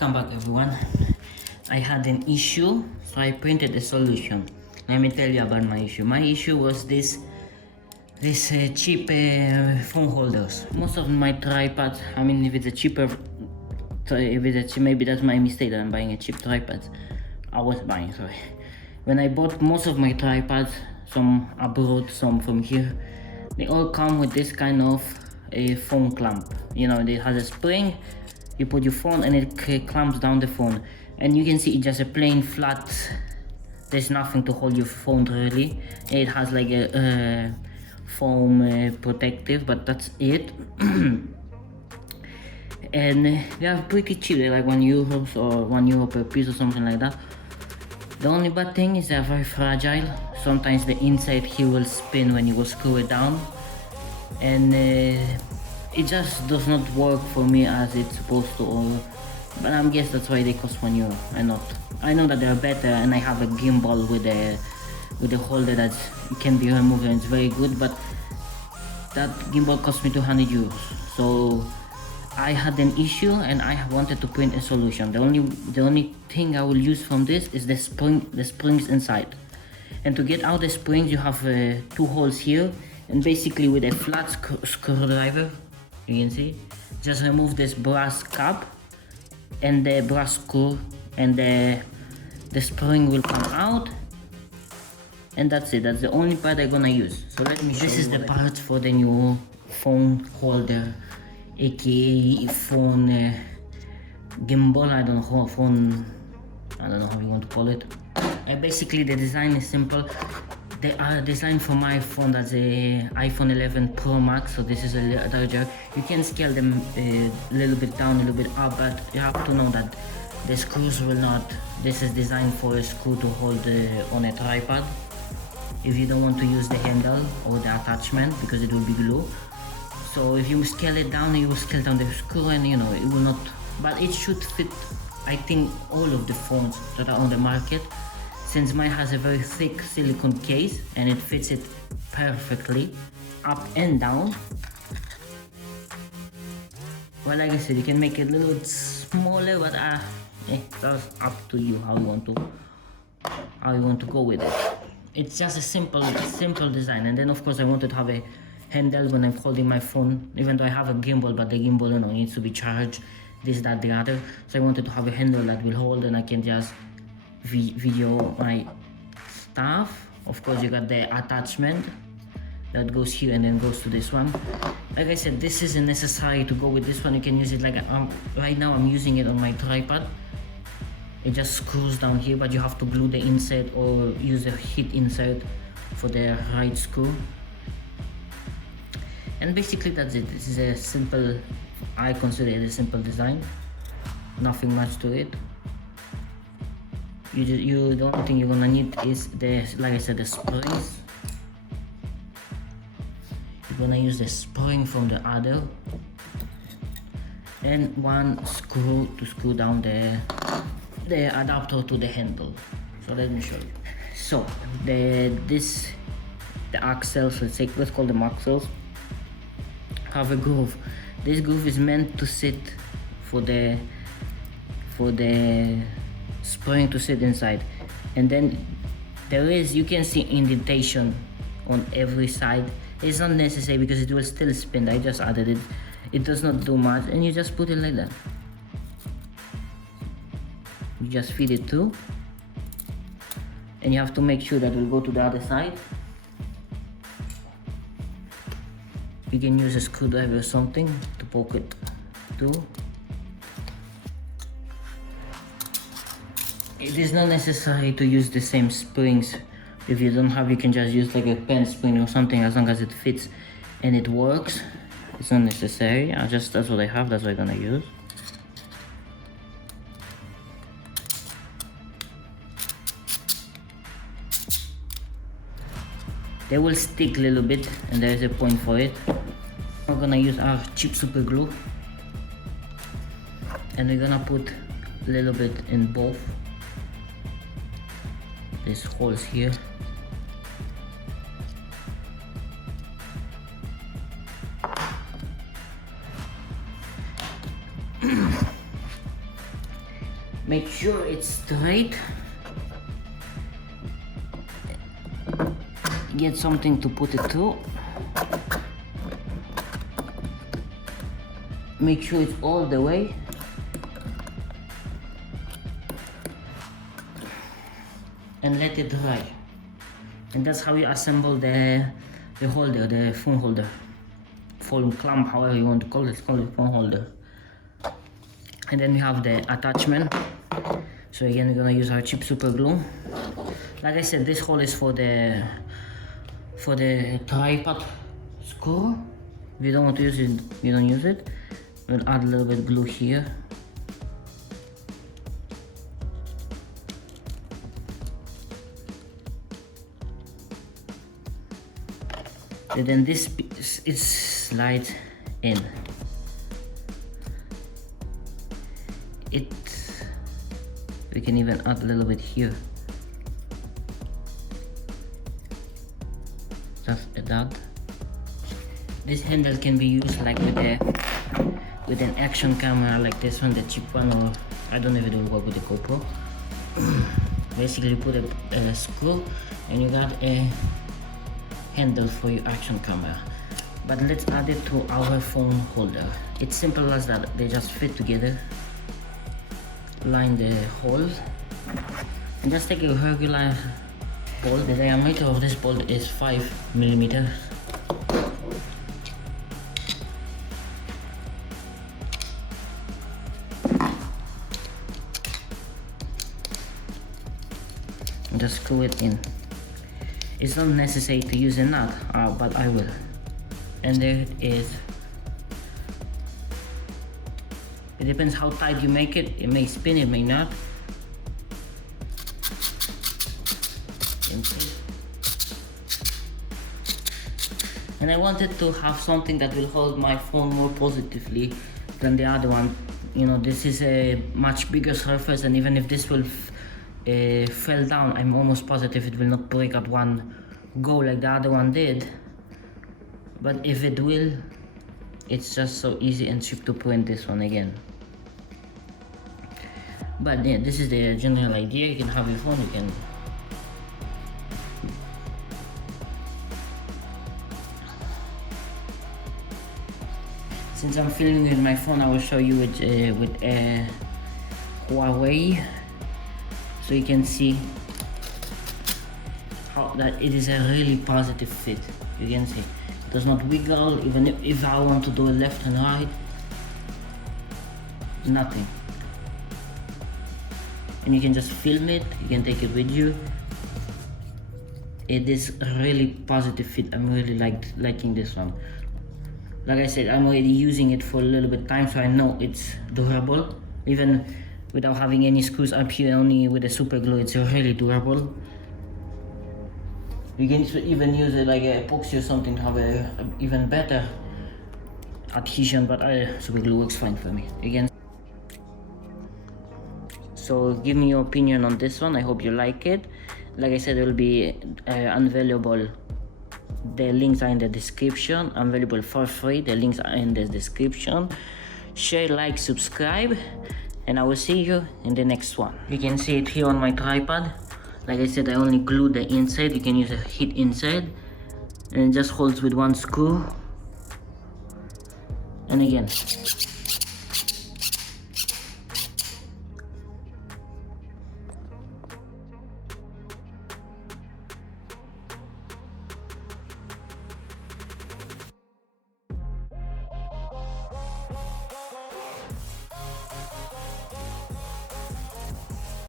Welcome back everyone. I had an issue, so I printed a solution. Let me tell you about my issue. My issue was this cheap phone holders. Most of my tripods, I mean, if it's a cheaper, maybe that's my mistake that I'm buying a cheap tripod. I was buying, sorry. When I bought most of my tripods, some abroad, some from here, they all come with this kind of a phone clamp. You know, it has a spring. You put your phone and it clamps down the phone, and you can see it's just a plain flat. There's nothing to hold your phone really. It has like a foam protective, but that's it. And they are pretty cheap. They're like €1 or €1 per piece or something like that. The only bad thing is they're very fragile. Sometimes the inside here will spin when you will screw it down, and it just does not work for me as it's supposed to. But I guess that's why they cost €1. I know that they're better, and I have a gimbal with a holder that can be removed and it's very good, but that gimbal cost me €200. So I had an issue and I wanted to print a solution. The only thing I will use from this is the springs inside. And to get out the springs, you have 2 holes here, and basically with a flat screwdriver, you can see, just remove this brass cap and the brass screw, and the spring will come out, and that's it. That's the only part I'm gonna use. So let me show you. This is the part for the new phone holder, aka phone gimbal. I don't know how you want to call it. Basically the design is simple. They are designed for my phone, that's a iPhone 11 Pro Max, so this is a little larger. You can scale them a little bit down, a little bit up, but you have to know that the screws will not. This is designed for a screw to hold on a tripod. If you don't want to use the handle or the attachment, because it will be glue. So if you scale it down, you will scale down the screw, and it will not. But it should fit, I think, all of the phones that are on the market, since mine has a very thick silicone case and it fits it perfectly up and down. Well, like I said, you can make it a little bit smaller, but that's up to you how you want to go with it. It's just a simple design. And then of course I wanted to have a handle when I'm holding my phone, even though I have a gimbal, but the gimbal needs to be charged, this, that, the other. So I wanted to have a handle that will hold, and I can just video my stuff. Of course, you got the attachment that goes here and then goes to this one. Like I said, this isn't necessary to go with this one. You can use it like right now I'm using it on my tripod. It just screws down here, but you have to glue the insert or use a heat insert for the right screw. And basically that's it. This is a simple, I consider it a simple design, nothing much to it. The only thing you're gonna need is like I said, the springs. You're gonna use the spring from the other, and one screw to screw down the adapter to the handle. So let me show you. So the axles, let's call them axles, have a groove. This groove is meant to sit for the spring to sit inside, and then you can see indentation on every side. It's not necessary because it will still spin. I just added it. It does not do much, and you just put it like that. You just feed it through, and you have to make sure that it will go to the other side. You can use a screwdriver or something to poke it through. It is not necessary to use the same springs. If you don't have, you can just use like a pen spring or something, as long as it fits and it works. It's not necessary. That's what I have, that's what I'm gonna use. They will stick a little bit, and there is a point for it. We're gonna use our cheap super glue, and we're gonna put a little bit in both these holes here. Make sure it's straight. Get something to put it through. Make sure it's all the way. And let it dry. And that's how you assemble the holder, the phone holder. Phone clamp, however you want to call it, phone holder. And then we have the attachment. So again, we're gonna use our cheap super glue. Like I said, this hole is for the tripod screw. If you don't want to use it, you don't use it. We'll add a little bit of glue here. And then this piece, it slides in. We can even add a little bit here. Just that. This handle can be used like with an action camera like this one, the cheap one, or I don't know if it will work with the GoPro. Basically, you put a screw and you got a handle for your action camera. But let's add it to our phone holder. It's simple as that. They just fit together. Line the holes and just take a regular bolt. The diameter of this bolt is 5 millimeters. And just screw it in. It's not necessary to use a nut, but I will. And there it is. It depends how tight you make it. It may spin, it may not. And I wanted to have something that will hold my phone more positively than the other one. You know, this is a much bigger surface, and even if this will fell down, I'm almost positive it will not break at one go like the other one did. But if it will, it's just so easy and cheap to print this one again. But yeah, this is the general idea. You can have your phone, you can since I'm filming with my phone, I will show you with Huawei, so you can see how that it is a really positive fit. You can see it does not wiggle. Even if I want to do left and right, nothing. And you can just film it, you can take it with you. It is a really positive fit. I'm really liking this one. Like I said, I'm already using it for a little bit of time, so I know it's durable. Even without having any screws up here, only with the super glue, it's really durable. You can even use it like a epoxy or something to have a even better adhesion, but super glue works fine for me. Again. So give me your opinion on this one. I hope you like it. Like I said, it will be unavailable. The links are in the description. Available for free. The links are in the description. Share, like, subscribe, and I will see you in the next one. You can see it here on my tripod. Like I said, I only glued the inside. You can use a heat inside, and it just holds with one screw. And again,